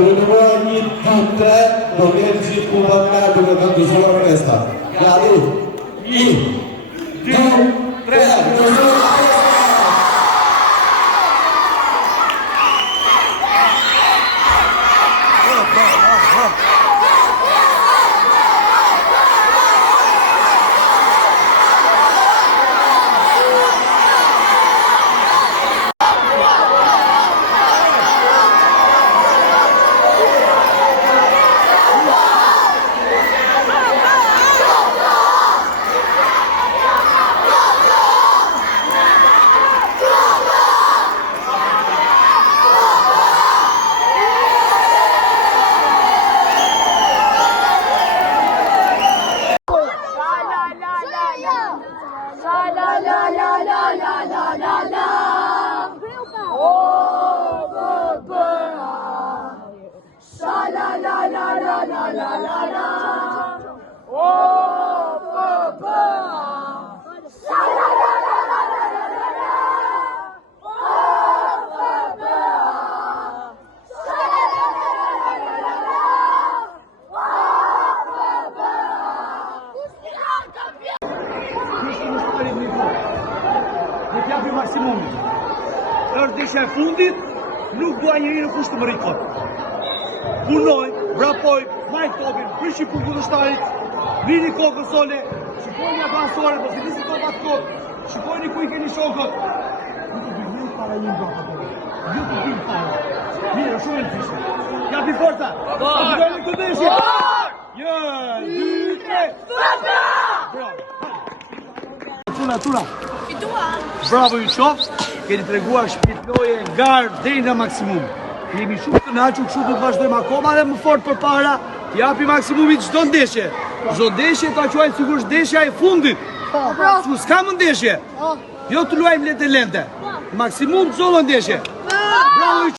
Në numër 1, 2, 3, do kemë gjithë kupat nga duke kënduzuar orkestra. Gati, 1, 2, 3, kënduzuar orkestra! Është desha e fundit, nuk dua njëri në kusht të më rritë kot. Punoj, vrapoj, majt topin, prishi për kundërshtarit, vini kokën sole, shikojni avansore, po si nisi topat kot, shikojni ku i keni shokët. Nuk të bëjnë para një nga për të. Ju të bëjnë para. Mire, shumë e në fishe. Japi forta! A të dojnë këtë deshje! 1, 2, 3! Bravo! Bravo ju qoftë! Keni treguar shpirtloje garë deri në maksimum. Jemi shumë të kënaqur, kështu do të vazhdojmë akoma dhe më fort përpara. Japi maksimumit çdo ndeshje. Çdo ndeshje ta quajmë sigurisht ndeshja e fundit. Kështu s'ka më ndeshje. Jo të luajmë lente. Maksimum çdo ndeshje. Bravo.